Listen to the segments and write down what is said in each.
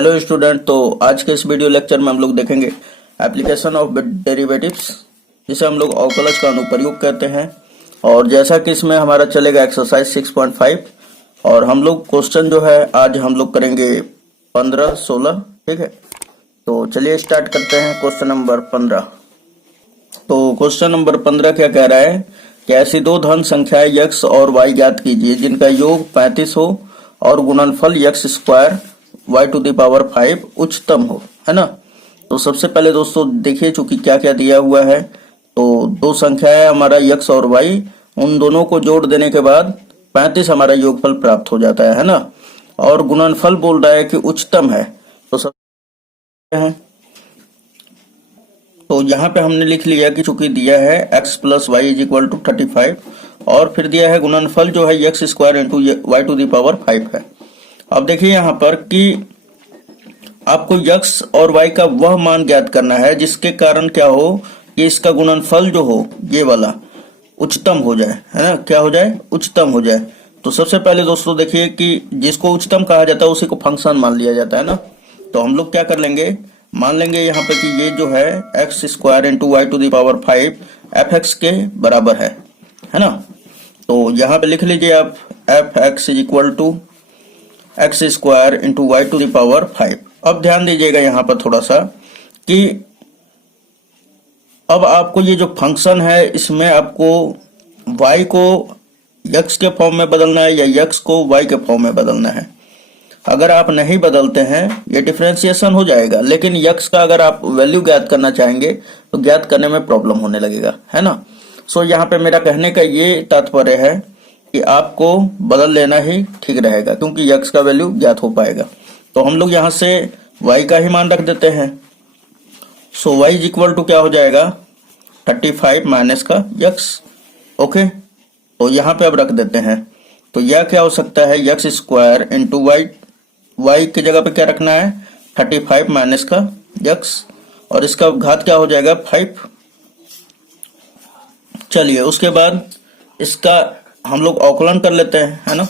Hello student. तो आज के इस वीडियो लेक्चर में हम लोग देखेंगे एप्लीकेशन ऑफ डेरिवेटिव्स, जिसे हम लोग अवकलज का अनुप्रयोग कहते हैं। और जैसा कि इसमें हमारा चलेगा एक्सरसाइज 6.5 और हम लोग क्वेश्चन जो है आज हम लोग करेंगे 15-16। ठीक है, तो चलिए स्टार्ट करते हैं क्वेश्चन नंबर 15। तो क्वेश्चन नंबर 15 क्या कह रहा है कि ऐसी दो धन संख्याएं x और y ज्ञात कीजिए जिनका योग 35 हो और गुणनफल x square y to the power 5 उच्चतम हो, है ना। तो सबसे पहले दोस्तों देखिए चूंकि क्या क्या दिया हुआ है, तो दो संख्या है हमारा x और y, उन दोनों को जोड़ देने के बाद 35 हमारा योगफल प्राप्त हो जाता है ना। और गुणनफल बोल रहा है कि उच्चतम है, तो सब है। तो यहाँ पे हमने लिख लिया कि चूंकि दिया है x plus y is equal to 35 और फिर दिया है गुणनफल जो है x square into y to the power 5 है। अब देखिए यहाँ पर कि आपको x और y का वह मान ज्ञात करना है जिसके कारण क्या हो कि इसका गुणनफल जो हो ये वाला उच्चतम हो जाए, है ना। क्या हो जाए? उच्चतम हो जाए। तो सबसे पहले दोस्तों देखिए कि जिसको उच्चतम कहा जाता है उसी को फंक्शन मान लिया जाता है ना। तो हम लोग क्या कर लेंगे, मान लेंगे यहाँ पे कि ये जो है x square into y to the power 5 f x के बराबर है ना। तो यहाँ पे लिख लीजिए आप f x is equal to x square into y to the power 5। अब ध्यान दीजिएगा यहाँ पर थोड़ा सा कि अब आपको ये जो फंक्शन है इसमें आपको y को x के फॉर्म में बदलना है या x को y के फॉर्म में बदलना है। अगर आप नहीं बदलते हैं ये डिफरेंशिएशन हो जाएगा, लेकिन x का अगर आप वैल्यू ज्ञात करना चाहेंगे तो ज्ञात करने में प्रॉब्लम होने लगेगा, है ना। सो यहाँ पे मेरा कहने का ये तात्पर्य है कि आपको बदल लेना ही ठीक रहेगा क्योंकि x का वैल्यू ज्ञात हो पाएगा। तो हम लोग यहाँ से y का ही मान रख देते हैं। सो y इज इक्वल टू क्या हो जाएगा 35 माइनस का x। ओके, तो यहाँ पे अब रख देते हैं। तो यह क्या हो सकता है x स्क्वायर इंटू y की जगह पे क्या रखना है 35 माइनस का x और इसका घात क्या हो जाएगा 5। चलिए उसके बाद इसका हम लोग अवकलन कर लेते हैं, है ना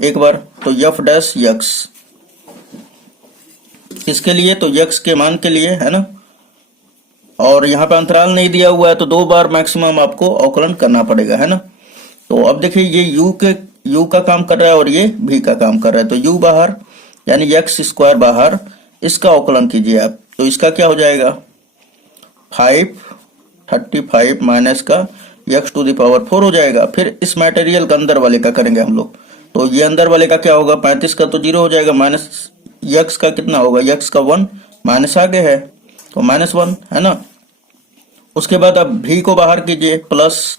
एक बार। तो f डैश x किसके लिए, तो x के मान के लिए, है ना। और यहाँ पे अंतराल नहीं दिया हुआ है तो 2 बार मैक्सिमम आपको अवकलन करना पड़ेगा, है ना। तो अब देखिए ये u का काम कर रहा है और ये v का काम कर रहा है। तो u बाहर यानी x स्क्वायर बाहर, इसका अवकलन कीजिए आप। तो इसका क्या हो जाएगा 35 माइनस का x टू द पावर 4 हो जाएगा। फिर इस मटेरियल का अंदर वाले का करेंगे हम लोग। तो ये अंदर वाले का क्या होगा 35 का तो 0 हो जाएगा, माइनस x का कितना होगा x का 1 माइनस आगे है तो -1, है ना। उसके बाद अब v को बाहर कीजिए प्लस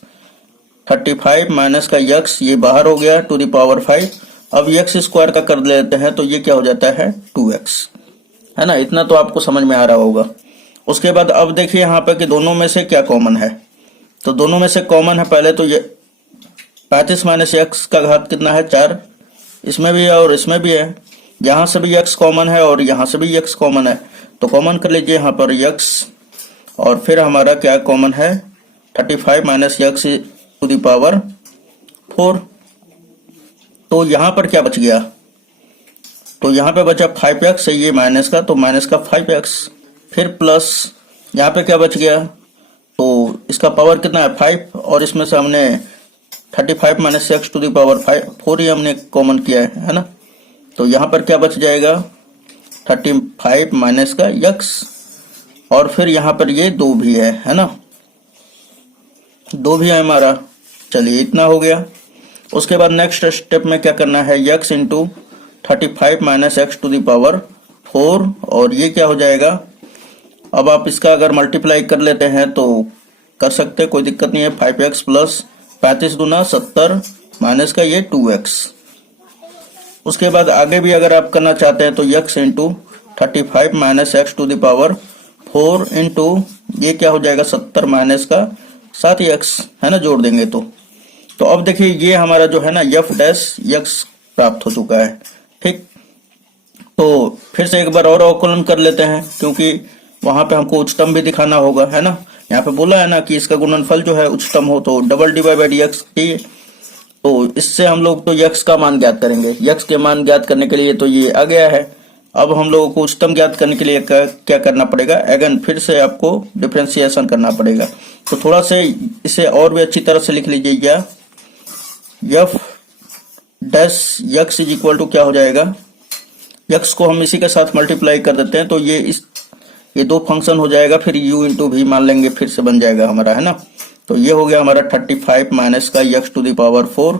35 माइनस का x, ये बाहर हो गया टू द पावर 5। अब x स्क्वायर का कर लेते हैं तो ये क्या हो जाता है 2x, है ना। इतना तो आपको समझ में आ रहा होगा। उसके बाद अब देखिए यहाँ पे कि दोनों में से क्या कॉमन है। तो दोनों में से कॉमन है पहले तो ये 35 माइनस x का घात कितना है 4, इसमें भी है और इसमें भी है। यहाँ से भी x कॉमन है और यहाँ से भी x कॉमन है, तो कॉमन कर लीजिए यहाँ पर x और फिर हमारा क्या कॉमन है 35 minus x to the power 4। तो यहाँ पर क्या बच गया, तो यहाँ पे बचा 5x है, ये माइनस का तो माइनस का 5x, फिर प्लस यहाँ पे क्या बच गया, तो इसका पावर कितना है 5 और इसमें से हमने 35 minus x to the power 4 ही हमने कॉमन किया है ना। तो यहाँ पर क्या बच जाएगा 35 माइनस का x और फिर यहाँ पर ये 2 भी है ना, 2 भी है हमारा। चलिए इतना हो गया। उसके बाद नेक्स्ट स्टेप में क्या करना है x into 35 minus x to the power 4 और ये क्या हो जाएगा। अब आप इसका अगर मल्टीप्लाई कर लेते हैं तो कर सकते हैं, कोई दिक्कत नहीं है। 5x प्लस 35 दूना 70 माइनस का ये 2x। उसके बाद आगे भी अगर आप करना चाहते हैं तो x into 35 minus x to the power 4 into ये क्या हो जाएगा 70 माइनस का 7x, है ना, जोड़ देंगे तो अब देखिए ये हमारा जो है ना f डैश x प्राप्त हो चुका है। ठीक, तो फिर से एक बार और अवकलन कर लेते हैं क्योंकि वहां पे हमको उच्चतम भी दिखाना होगा, है ना। यहाँ पे बोला है ना कि इसका गुणनफल जो है उच्चतम हो तो double D by d x T. तो इससे हम लोग तो x का मान ज्ञात करेंगे। x के मान ज्ञात करने के लिए तो ये आ गया है अब हम लोगों को उच्चतम ज्ञात करने के लिए क्या करना पड़ेगा, अगेन फिर से आपको डिफरेंशिएशन करना पड़ेगा। तो थोड़ा से इसे और भी अच्छी तरह से लिख लीजिएगा, f dash x is equal to क्या हो जाएगा, यक्स को हम इसी के साथ मल्टीप्लाई कर देते हैं तो ये दो फंक्शन हो जाएगा, फिर u इंटू भी मान लेंगे, फिर से बन जाएगा हमारा, है ना। तो ये हो गया हमारा 35 माइनस का यक्स टू द पावर 4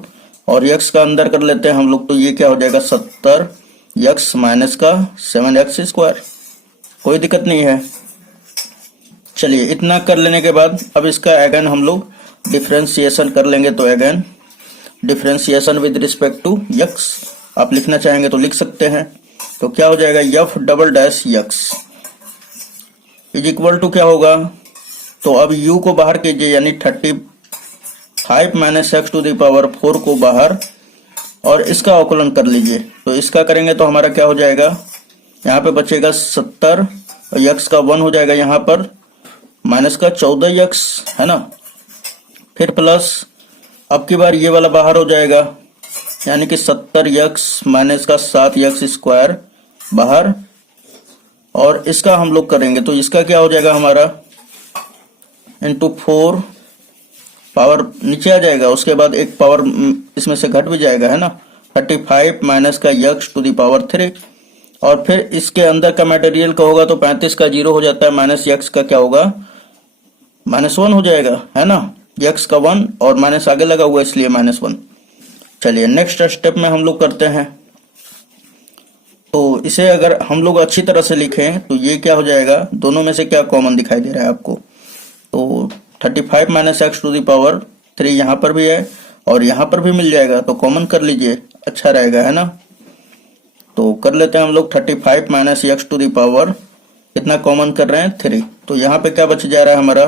और यक्स का अंदर कर लेते हैं हम लोग, तो ये क्या हो जाएगा 70 यक्स माइनस का 7x स्क्वायर। कोई दिक्कत नहीं है। चलिए इतना कर लेने के बाद अब इसका अगेन हम लोग डिफरेंशिएशन कर लेंगे। तो again differentiation with respect to x आप लिखना चाहेंगे तो लिख सकते हैं। तो क्या हो जाएगा, f double dash x is equal to क्या होगा, तो अब u को बाहर कीजिए, यानी 35 minus x to the power 4 को बाहर और इसका अवकलन कर लीजिए। तो इसका करेंगे तो हमारा क्या हो जाएगा, यहाँ पे बचेगा 70 और यक्स का 1 हो जाएगा यहाँ पर, माइनस का 14 यक्स, है ना। फिर प्लस अब की बार ये वाला बाहर हो जाएगा, यानी कि 70 यक्स माइनस का 7 यक्स स्क्वायर बाहर, और इसका हम लोग करेंगे तो इसका क्या हो जाएगा हमारा इंटू 4 पावर नीचे आ जाएगा, उसके बाद एक पावर इसमें से घट भी जाएगा, है ना। 35 माइनस का यक्स टू दी पावर 3 और फिर इसके अंदर का मटेरियल का होगा तो 35 का 0 हो जाता है, माइनस यक्स का क्या होगा -1 हो जाएगा, है ना। यक्स का 1 और माइनस आगे लगा हुआ इसलिए -1। चलिए नेक्स्ट स्टेप में हम लोग करते हैं। तो इसे अगर हम लोग अच्छी तरह से लिखें तो ये क्या हो जाएगा, दोनों में से क्या कॉमन दिखाई दे रहा है आपको, तो 35 minus x to the power 3 यहाँ पर भी है और यहाँ पर भी मिल जाएगा, तो कॉमन कर लीजिए, अच्छा रहेगा, है ना। तो कर लेते हैं हम लोग 35 minus x to the power कितना कॉमन कर रहे हैं 3। तो यहाँ पे क्या बच जा रहा है हमारा,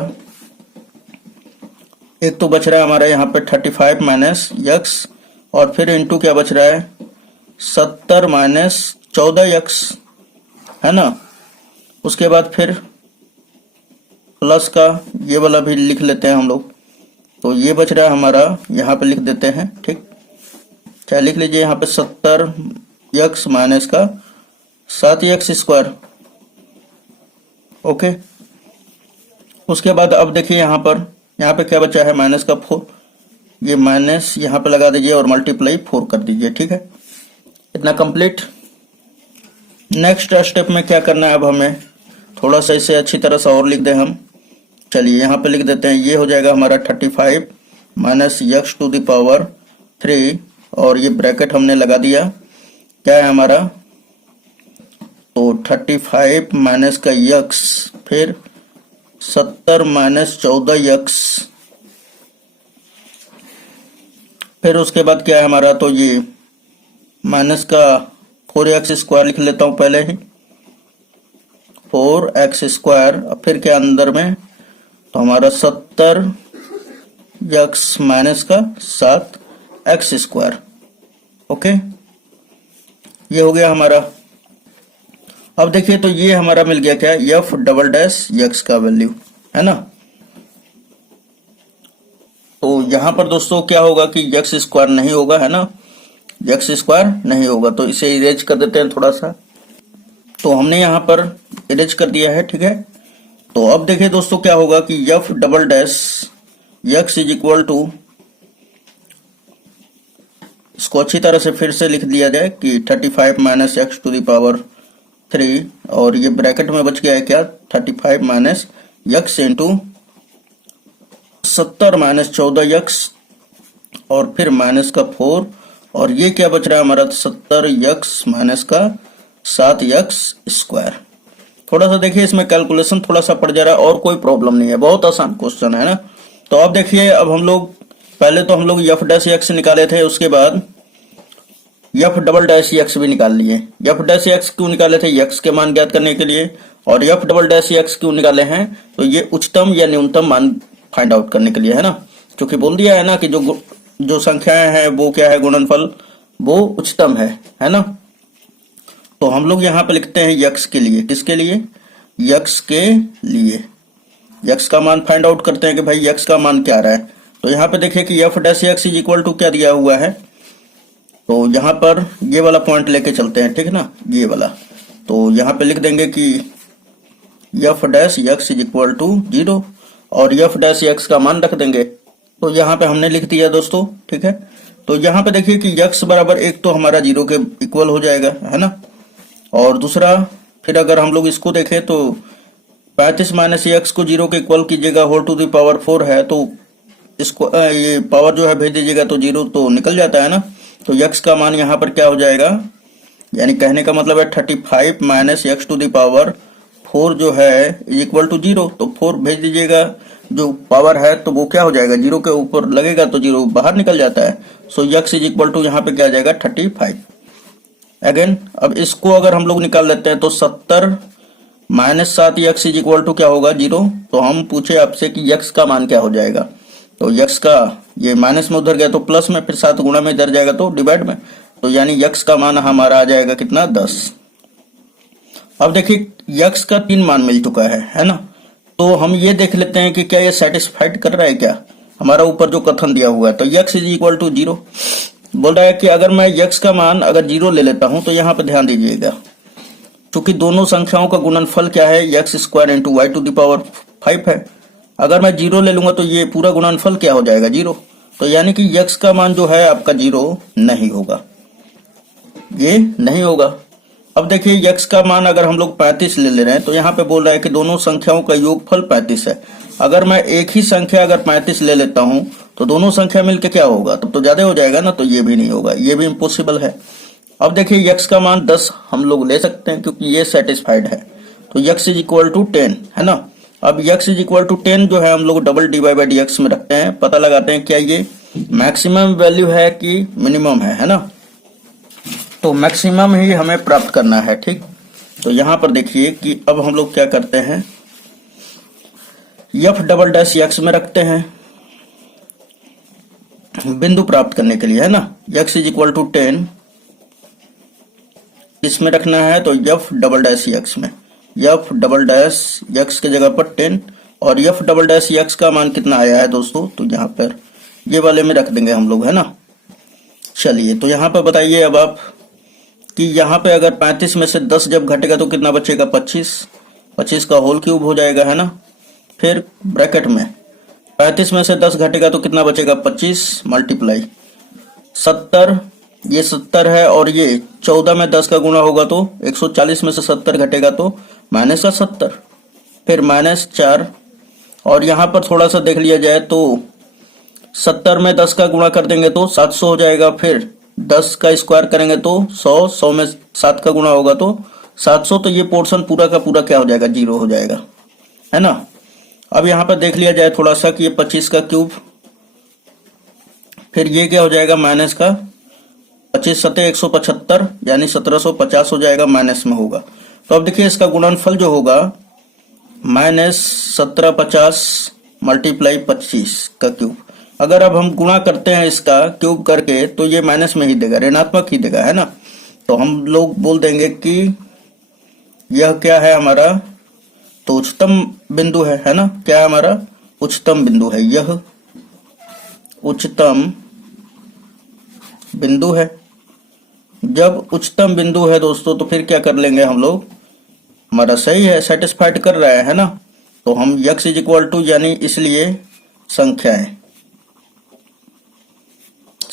एक तो बच रहा है हमारा यहाँ पे 35 माइनस एक्स और फिर इंटू क्या बच रहा है 70 माइनस 14 यक्स, है ना। उसके बाद फिर प्लस का ये वाला भी लिख लेते हैं हम लोग, तो ये बच रहा है हमारा, यहाँ पे लिख देते हैं, ठीक। क्या लिख लीजिए यहाँ पे 70 यक्स माइनस का 7 यक्स स्क्वायर, ओके। उसके बाद अब देखिए यहाँ पे क्या बचा है माइनस का 4, ये माइनस यहाँ पे लगा दीजिए और मल्टीप्लाई 4 कर दीजिए, ठीक है। इतना कंप्लीट। नेक्स्ट स्टेप में क्या करना है, अब हमें थोड़ा सा इसे अच्छी तरह से और लिख दें हम। चलिए यहाँ पे लिख देते हैं, ये हो जाएगा हमारा 35 minus x to the power 3 और ये ब्रैकेट हमने लगा दिया, क्या है हमारा, तो 35 माइनस का यक्स फिर 70 माइनस 14 यक्स, फिर उसके बाद क्या है हमारा, तो ये माइनस का 4x स्क्वायर लिख लेता हूं पहले ही, 4x स्क्वायर, फिर क्या अंदर में, तो हमारा 70 यक्स माइनस का 7x स्क्वायर, ओके। ये हो गया हमारा। अब देखिए तो ये हमारा मिल गया क्या, एफ डबल डैश यक्स का वैल्यू, है ना। तो यहां पर दोस्तों क्या होगा कि यक्स स्क्वायर नहीं होगा, है ना, यक्स स्क्वायर नहीं होगा, तो इसे इरेज कर देते हैं थोड़ा सा। तो हमने यहाँ पर इरेज कर दिया है, ठीक है। तो अब देखिए दोस्तों क्या होगा कि f double dash x is equal to, इसको अच्छी तरह से फिर से लिख दिया जाए कि 35 minus x to the power 3 और ये ब्रैकेट में बच गया है क्या 35 minus x into 70 minus 14 x और फिर माइनस का 4 और ये क्या बच रहा है हमारा 70 यक्स माइनस का 7 यक्स स्क्वायर। थोड़ा सा देखिए इसमें कैलकुलेशन थोड़ा सा पड़ जा रहा है और कोई प्रॉब्लम नहीं है, बहुत आसान क्वेश्चन है ना। तो अब देखिए अब हम लोग पहले तो हम लोग एफ डैश एक्स निकाले थे, उसके बाद एफ डबल डैश एक्स भी निकाल लिए। एफ डैश एक्स क्यों निकाले थे, एक्स के मान ज्ञात करने के लिए, और एफ डबल डैश एक्स क्यों निकाले हैं, तो ये उच्चतम या न्यूनतम मान फाइंड आउट करने के लिए, है ना। क्योंकि बोल दिया है ना कि जो संख्याएं हैं वो क्या है, गुणनफल वो उच्चतम है ना। तो हम लोग यहाँ पे लिखते हैं यक्स के लिए, किसके लिए, यक्स के लिए यक्स का मान फाइंड आउट करते हैं कि भाई यक्स का मान क्या आ रहा है। तो यहाँ पे देखिए कि f dash x is equal to क्या दिया हुआ है, तो यहाँ पर ये वाला पॉइंट लेके चलते हैं, ठीक है ना, ये वाला। तो यहाँ पे लिख देंगे कि f dash x is equal to 0 और एफ डैश एक्स का मान रख देंगे। तो यहाँ पे हमने लिख दिया दोस्तों, ठीक है। तो यहाँ पे देखिए कि x बराबर 1 तो हमारा 0 के इक्वल हो जाएगा, है ना। और दूसरा फिर अगर हम लोग इसको देखें तो 35 माइनस एक्स को 0 के इक्वल कीजिएगा, होल टू द पावर 4 है, तो इसको ये पावर जो है भेज दीजिएगा तो 0 तो निकल जाता है ना। तो x का मान यहाँ पर क्या हो जाएगा, यानी कहने का मतलब है 35 minus x to the power 4 जो है इज इक्वल टू 0। तो 4 भेज दीजिएगा, जो पावर है तो वो क्या हो जाएगा, 0 के ऊपर लगेगा तो 0 बाहर निकल जाता है। सो x इज इक्वल टू यहाँ पे क्या आ जाएगा 35। अगेन अब इसको अगर हम लोग निकाल लेते हैं तो 70 minus 7 x is equal to क्या होगा 0। तो हम पूछे आपसे कि x का मान क्या हो जाएगा, तो x का ये माइनस में उधर गया तो प्लस में, फिर 7 गुणा में इधर जाएगा तो डिवाइड में, तो यानी x का मान हमारा आ जाएगा कितना 10। अब देखिए x का 3 मान मिल चुका है ना। तो हम ये देख लेते हैं कि क्या ये सेटिस्फाइड कर रहा है क्या हमारा ऊपर जो कथन दिया हुआ है। तो x इज इक्वल टू 0 बोल रहा है कि अगर मैं x का मान अगर 0 ले लेता हूं तो यहाँ पे ध्यान दीजिएगा, क्योंकि दोनों संख्याओं का गुणनफल क्या है x square into y to the power 5 है। अगर मैं 0 ले लूंगा तो ये पूरा गुणनफल क्या हो जाएगा 0। तो यानी कि x का मान जो है आपका 0 नहीं होगा, ये नहीं होगा। अब देखिए x का मान अगर हम लोग 35 ले रहे हैं तो यहाँ पे बोल रहा है कि दोनों संख्याओं का योगफल 35 है। अगर मैं एक ही संख्या अगर 35 ले लेता हूं तो दोनों संख्या मिलके क्या होगा, तब तो ज्यादा हो जाएगा ना, तो ये भी नहीं होगा, ये भी इम्पॉसिबल है। अब देखिए x का मान 10 हम लोग ले सकते हैं क्योंकि ये सेटिस्फाइड है। तो x इज इक्वल टू 10 है ना। अब x इज इक्वल टू 10 जो है हम लोग डबल dy बाई dx में रखते हैं, पता लगाते हैं क्या ये मैक्सिमम वैल्यू है कि मिनिमम है ना। तो मैक्सिमम ही हमें प्राप्त करना है, ठीक। तो यहाँ पर देखिए कि अब हम लोग क्या करते हैं, एफ डबल डैश एक्स में रखते हैं बिंदु प्राप्त करने के लिए, है ना। x इज इक्वल टू 10 इसमें रखना है, तो एफ डबल डैश एक्स में, एफ डबल डैश एक्स के जगह पर 10 और एफ डबल डैश एक्स का मान कितना आया है दोस्तों, तो यहाँ पर ये वाले में रख देंगे हम लोग, है ना। चलिए तो यहाँ पर बताइए अब आप कि यहाँ पे अगर 35 में से 10 जब घटेगा तो कितना बचेगा 25, 25 का होल क्यूब हो जाएगा, है ना। फिर ब्रैकेट में 35 में से 10 घटेगा तो कितना बचेगा 25 मल्टीप्लाई 70, ये 70 है और ये 14 में 10 का गुणा होगा तो 140 में से 70 घटेगा तो माइनस का 70, फिर माइनस 4 और यहाँ पर थोड़ा सा देख लिया जाए तो 70 में 10 का गुणा कर देंगे तो 700 हो जाएगा, फिर 10 का स्क्वायर करेंगे तो 100, 100 में 7 का गुणा होगा तो 700, तो ये पोर्शन पूरा का पूरा क्या हो जाएगा 0 हो जाएगा, है ना। अब यहाँ पर देख लिया जाए थोड़ा सा कि ये 25 का क्यूब, फिर ये क्या हो जाएगा माइनस का 25 सत्ते 175 यानी 1750 हो जाएगा, माइनस में होगा। तो अब देखिए इसका गुणनफल जो होगा माइनस 1750 मल्टीप्लाई 25 का क्यूब, अगर अब हम गुणा करते हैं इसका क्यूब करके तो ये माइनस में ही देगा, ऋणात्मक ही देगा, है ना। तो हम लोग बोल देंगे कि यह क्या है हमारा, तो उच्चतम बिंदु है ना। क्या है हमारा उच्चतम बिंदु है, यह उच्चतम बिंदु है। जब उच्चतम बिंदु है दोस्तों तो फिर क्या कर लेंगे हम लोग, हमारा सही है, सेटिस्फाइड कर रहा है ना। तो हम x इज इक्वल टू यानी इसलिए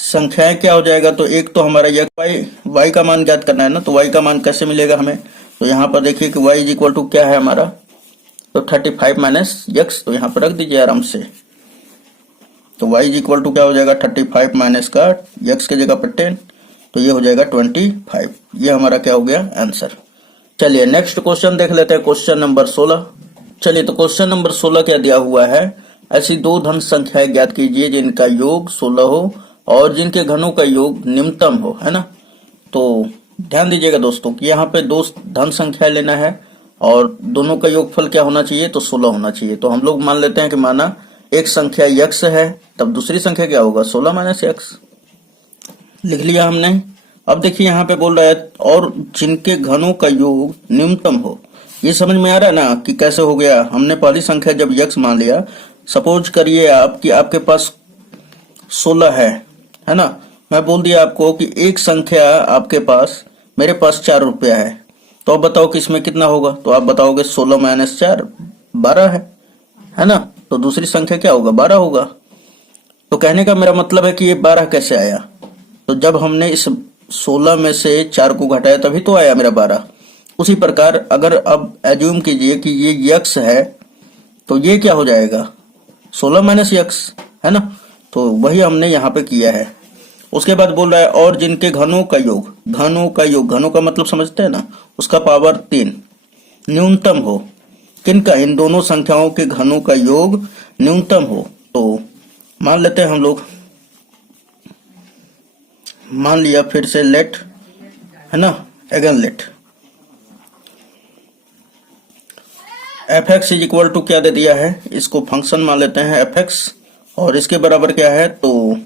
संख्याएं क्या हो जाएगा, तो एक तो हमारा y का मान ज्ञात करना है ना। तो y का मान कैसे मिलेगा हमें, तो यहाँ पर देखिए कि y इज इक्वल टू क्या है हमारा, तो 35 माइनस x, तो यहाँ पर रख दीजिए आराम से। तो y इज इक्वल टू क्या हो जाएगा 35 माइनस का x के जगह पर 10, तो ये हो जाएगा 25। ये हमारा क्या हो गया आंसर। चलिए नेक्स्ट क्वेश्चन देख लेते हैं, क्वेश्चन नंबर 16। चलिए तो क्वेश्चन नंबर 16 क्या दिया हुआ है, ऐसी दो धन संख्याएं ज्ञात कीजिए जिनका योग 16 हो और जिनके घनों का योग निम्नतम हो, है ना। तो ध्यान दीजिएगा दोस्तों कि यहाँ पे दो धन संख्या लेना है और दोनों का योगफल क्या होना चाहिए, तो 16 होना चाहिए। तो हम लोग मान लेते हैं कि माना एक संख्या x है, तब दूसरी संख्या क्या होगा 16 माइनस x, लिख लिया हमने। अब देखिए यहाँ पे बोल रहा है और जिनके घनों का योग न्यूनतम हो। ये समझ में आ रहा है ना कि कैसे हो गया, हमने पहली संख्या जब x मान लिया, सपोज करिए आप कि आपके पास 16 है ना। मैं बोल दिया आपको कि एक संख्या आपके पास, मेरे पास 4 रुपया है, तो अब बताओ कि इसमें कितना होगा, तो आप बताओगे 16 माइनस 4 12 है ना। तो दूसरी संख्या क्या होगा, 12 होगा। तो कहने का मेरा मतलब है कि ये 12 कैसे आया, तो जब हमने इस 16 में से 4 को घटाया तभी तो आया मेरा 12। उसी प्रकार अगर अब एज्यूम कीजिए कि ये यक्स है, तो ये क्या हो जाएगा, 16 माइनस यक्स, है ना। तो वही हमने यहाँ पे किया है। उसके बाद बोल रहा है और जिनके घनों का योग, घनों का योग, घनों का मतलब समझते हैं ना, उसका पावर 3 न्यूनतम हो। किनका, इन दोनों संख्याओं के घनों का योग न्यूनतम हो। तो मान लेते हैं हम लोग, मान लिया फिर से लेट, है ना, again let f x is equal to क्या दे दिया है, इसको फंक्शन मान लेते हैं एफ एक्स, और इसके बराबर क्या है, तो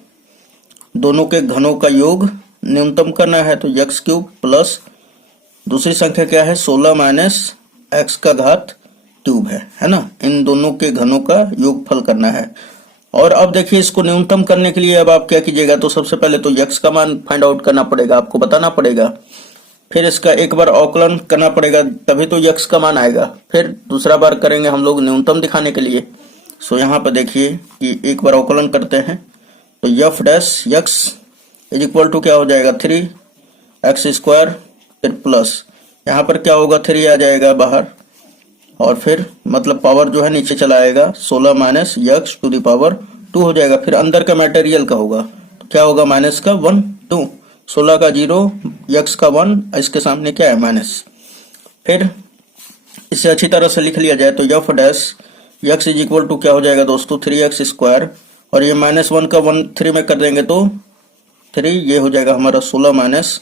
दोनों के घनों का योग न्यूनतम करना है, तो एक्स क्यूब प्लस दूसरी संख्या क्या है 16 माइनस एक्स का घात क्यूब है ना। इन दोनों के घनों का योगफल करना है। और अब देखिए इसको न्यूनतम करने के लिए अब आप क्या कीजिएगा, तो सबसे पहले तो यक्स का मान फाइंड आउट करना पड़ेगा, आपको बताना पड़ेगा। फिर इसका एक बार अवकलन करना पड़ेगा, तभी तो यक्स का मान आएगा। फिर दूसरा बार करेंगे हम लोग न्यूनतम दिखाने के लिए। सो यहाँ पर देखिए कि एक बार अवकलन करते हैं, तो f dash x is equal to क्या हो जाएगा 3x स्क्वायर, फिर प्लस यहाँ पर क्या होगा 3 आ जाएगा बाहर, और फिर मतलब पावर जो है नीचे चला आएगा, 16 minus x to the power 2 हो जाएगा। फिर अंदर का मटेरियल का होगा, तो क्या होगा माइनस का 1 2, 16 का 0, यक्स का 1, इसके सामने क्या है माइनस। फिर इसे अच्छी तरह से लिख लिया जाए तो f dash x is equal to क्या हो जाएगा दोस्तों 3x स्क्वायर, और ये -1 का 1 3 में कर देंगे तो 3, ये हो जाएगा हमारा 16 minus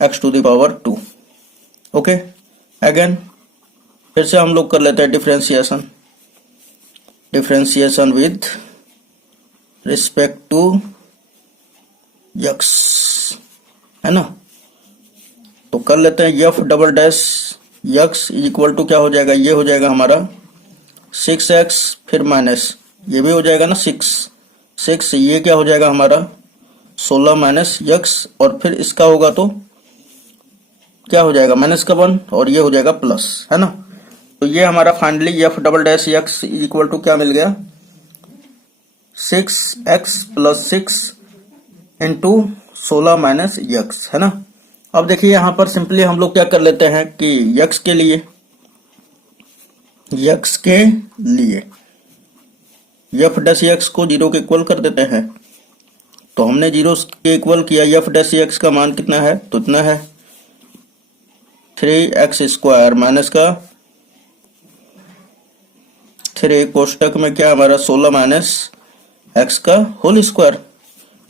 x to the power 2। Okay, again फिर से हम लोग कर लेते हैं differentiation, differentiation with respect to x, है ना। तो कर लेते हैं f double dash x is equal to क्या हो जाएगा, ये हो जाएगा हमारा 6x, फिर माइनस ये भी हो जाएगा ना 6, ये क्या हो जाएगा हमारा 16 माइनस यक्स, और फिर इसका होगा तो क्या हो जाएगा माइनस का 1, और ये हो जाएगा प्लस, है ना। तो ये हमारा finally f double dash x is equal to क्या मिल गया 6x plus 6 into 16 minus x, है ना। अब देखिए यहाँ पर सिंपली हम लोग क्या कर लेते हैं कि यक्स के लिए एफ डैश एक्स को 0 के इक्वल कर देते हैं। तो हमने 0 के इक्वल किया, एफ डैश एक्स का मान कितना है, तो इतना है 3x स्क्वायर माइनस का 3 कोष्टक में क्या हमारा 16 माइनस एक्स का whole square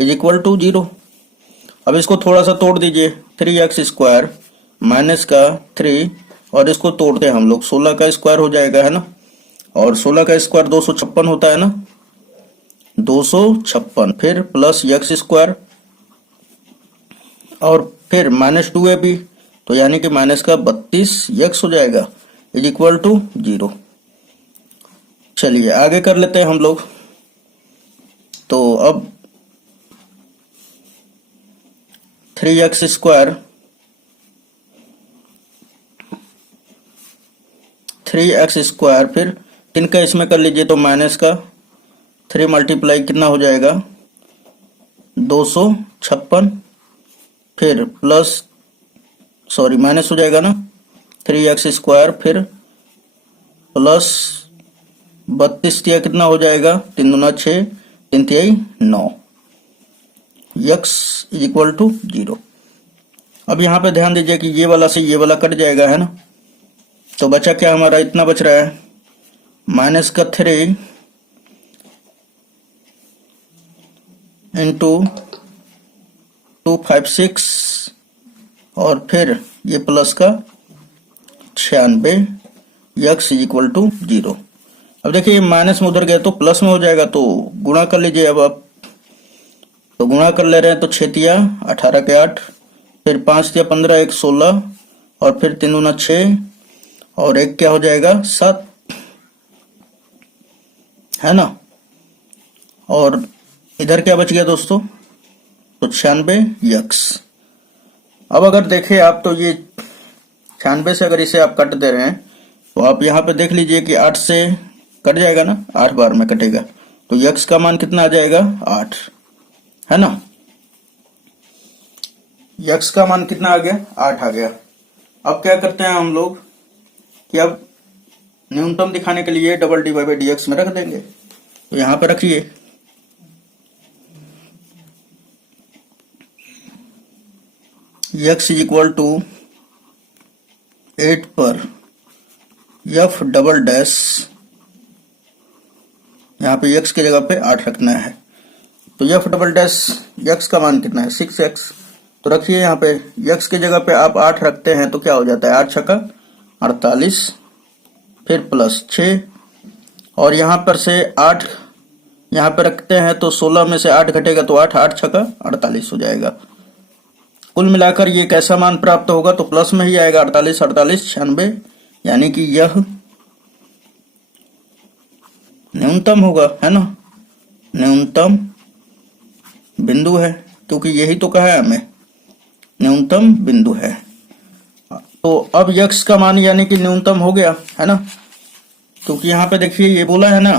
is equal to 0। अब इसको थोड़ा सा तोड़ दीजिए, 3x स्क्वायर माइनस का 3, और इसको तोड़ते हैं हम लोग, 16 का स्क्वायर हो जाएगा, है ना। और 16 का स्क्वायर 256 होता है ना, 256, फिर प्लस x स्क्वायर, और फिर -2 है भी, तो यानी कि माइनस का 32x हो जाएगा इज इक्वल टू 0। चलिए आगे कर लेते हैं हम लोग। तो अब 3x स्क्वायर 3x स्क्वायर, फिर 3 का इसमें कर लीजिए तो माइनस का 3 मल्टीप्लाई कितना हो जाएगा 256, फिर प्लस सॉरी माइनस हो जाएगा ना 3x स्क्वायर, फिर प्लस 32 कितना हो जाएगा 3 दूना 6, 3 तिहाई 9, x इज इक्वल टू 0। अब यहाँ पे ध्यान दीजिए कि ये वाला से ये वाला कट जाएगा, है ना। तो बचा क्या हमारा, इतना बच रहा है माइनस का 3 इंटू 256, और फिर ये प्लस का 96, x इज इक्वल टू 0। अब देखिए माइनस में उधर गया तो प्लस में हो जाएगा, तो गुणा कर लीजिए अब आप। तो गुणा कर ले रहे हैं तो 6 तिया 18 के 8, फिर 5 तिया 15, 1 16, और फिर 3 दूना 6, और 1 क्या हो जाएगा 7, है ना। और इधर क्या बच गया दोस्तों, तो 96x। अब अगर देखें आप तो ये 96 से अगर इसे आप कट दे रहे हैं तो आप यहाँ पे देख लीजिए कि 8 से कट जाएगा ना, 8 बार में कटेगा, तो यक्स का मान कितना आ जाएगा 8, है ना। यक्स का मान कितना आ गया 8 आ गया। अब क्या करते हैं हम लोग कि अब न्यूनतम दिखाने के लिए double d y by d x में रख देंगे, तो यहां पर रखिए x इज इक्वल टू 8 पर f डबल डैश, यहाँ पे x की जगह पे 8 रखना है, तो f डबल डैश x का मान कितना है 6x, तो रखिए यहाँ पे x की जगह पे आप 8 रखते हैं तो क्या हो जाता है 8 छक्का 48, फिर प्लस 6, और यहाँ पर से 8 यहाँ पे रखते हैं तो 16 में से 8 घटेगा तो 8 8 छक्का 48 हो जाएगा। कुल मिलाकर ये कैसा मान प्राप्त होगा, तो प्लस में ही आएगा 48 48 96, यानी कि यह न्यूनतम होगा, है ना, न्यूनतम बिंदु है, क्योंकि यही तो कहा है हमें न्यूनतम बिंदु है। तो अब यक्स का मान यानी कि न्यूनतम हो गया, है ना, क्योंकि यहाँ पे देखिए ये बोला है ना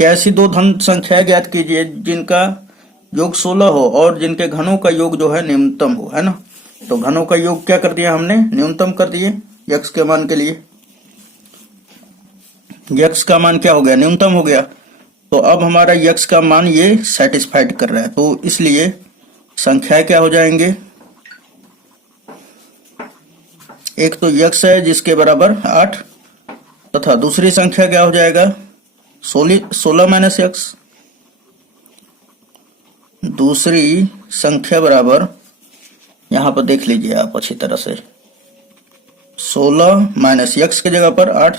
कि ऐसी दो धन संख्या ज्ञात कीजिए जिनका योग 16 हो और जिनके घनों का योग जो है न्यूनतम हो, है ना। तो घनों का योग क्या कर दिया हमने, न्यूनतम कर दिए यक्स के मान के लिए। यक्स का मान क्या हो गया, न्यूनतम हो गया, तो अब हमारा यक्स का मान ये सेटिस्फाइड कर रहा है, तो इसलिए संख्या क्या हो जाएंगे, एक तो यक्स है जिसके बराबर 8 तथा दूसरी संख्या क्या हो जाएगा 16 माइनस यक्स, दूसरी संख्या बराबर यहां पर देख लीजिए आप अच्छी तरह से 16 माइनस यक्स की जगह पर 8,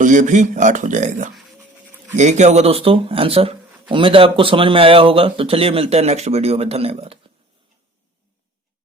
तो ये भी 8 हो जाएगा। यही क्या होगा दोस्तों आंसर। उम्मीद है आपको समझ में आया होगा। तो चलिए मिलते हैं नेक्स्ट वीडियो में, धन्यवाद।